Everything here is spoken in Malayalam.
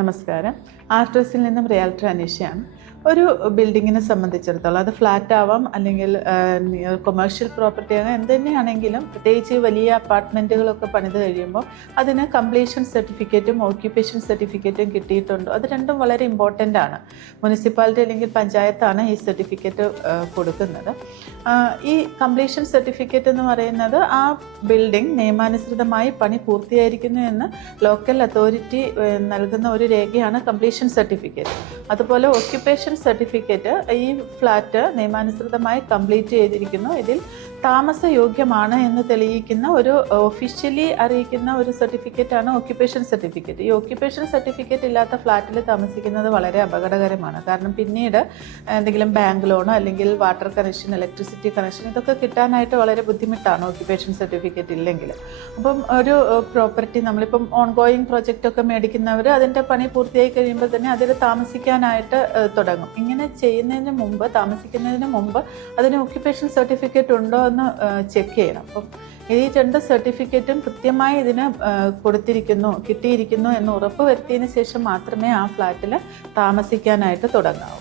നമസ്കാരം. ആർട്രസിൽ നിന്നും റിയാൽറ്റർ അനീഷയാണ്. ഒരു ബിൽഡിങ്ങിനെ സംബന്ധിച്ചിടത്തോളം അത് ഫ്ലാറ്റ് ആവാം, അല്ലെങ്കിൽ കൊമേഴ്ഷ്യൽ പ്രോപ്പർട്ടി ആകാം, എന്ത് തന്നെയാണെങ്കിലും പ്രത്യേകിച്ച് വലിയ അപ്പാർട്ട്മെൻറ്റുകളൊക്കെ പണിത് കഴിയുമ്പോൾ അതിന് കംപ്ലീഷൻ സർട്ടിഫിക്കറ്റും ഓക്യുപ്പേഷൻ സർട്ടിഫിക്കറ്റും കിട്ടിയിട്ടുണ്ടോ, അത് രണ്ടും വളരെ ഇമ്പോർട്ടൻ്റ് ആണ്. മുനിസിപ്പാലിറ്റി അല്ലെങ്കിൽ പഞ്ചായത്താണ് ഈ സർട്ടിഫിക്കറ്റ് കൊടുക്കുന്നത്. ഈ കംപ്ലീഷൻ സർട്ടിഫിക്കറ്റ് എന്ന് പറയുന്നത് ആ ബിൽഡിംഗ് നിയമാനുസൃതമായി പണി പൂർത്തിയായിരിക്കുന്നു എന്ന് ലോക്കൽ അതോറിറ്റി നൽകുന്ന ഒരു രേഖയാണ് കംപ്ലീഷൻ സർട്ടിഫിക്കറ്റ്. അതുപോലെ ഓക്യുപ്പേഷൻ സർട്ടിഫിക്കറ്റ് ഈ ഫ്ലാറ്റ് നിയമാനുസൃതമായി കംപ്ലീറ്റ് ചെയ്തിരിക്കുന്നു, ഇതിൽ താമസയോഗ്യമാണ് എന്ന് തെളിയിക്കുന്ന ഒരു ഒഫീഷ്യലി അറിയിക്കുന്ന ഒരു സർട്ടിഫിക്കറ്റാണ് ഓക്യുപ്പേഷൻ സർട്ടിഫിക്കറ്റ്. ഈ ഓക്യുപ്പേഷൻ സർട്ടിഫിക്കറ്റ് ഇല്ലാത്ത ഫ്ലാറ്റിൽ താമസിക്കുന്നത് വളരെ അപകടകരമാണ്. കാരണം പിന്നീട് എന്തെങ്കിലും ബാങ്ക് ലോണോ അല്ലെങ്കിൽ വാട്ടർ കണക്ഷൻ, ഇലക്ട്രിസിറ്റി കണക്ഷൻ, ഇതൊക്കെ കിട്ടാനായിട്ട് വളരെ ബുദ്ധിമുട്ടാണ് ഓക്യുപ്പേഷൻ സർട്ടിഫിക്കറ്റ് ഇല്ലെങ്കിൽ. അപ്പം ഒരു പ്രോപ്പർട്ടി നമ്മളിപ്പം ഓൺഗോയിങ് പ്രോജക്റ്റൊക്കെ മേടിക്കുന്നവർ അതിൻ്റെ പണി പൂർത്തിയായി കഴിയുമ്പോൾ തന്നെ അതിൽ താമസിക്കാനായിട്ട് തുടങ്ങും. ഇങ്ങനെ ചെയ്യുന്നതിന് മുമ്പ്, താമസിക്കുന്നതിന് മുമ്പ് അതിന് ഓക്യുപ്പേഷൻ സർട്ടിഫിക്കറ്റ് ഉണ്ടോ എന്ന് ചെക്ക് ചെയ്യണം. അപ്പം ഈ രണ്ട് സർട്ടിഫിക്കറ്റും കൃത്യമായി ഇതിന് കിട്ടിയിരിക്കുന്നു എന്ന് ഉറപ്പ് വരുത്തിയതിന് ശേഷം മാത്രമേ ആ ഫ്ലാറ്റിൽ താമസിക്കാനായിട്ട് തുടങ്ങാവൂ.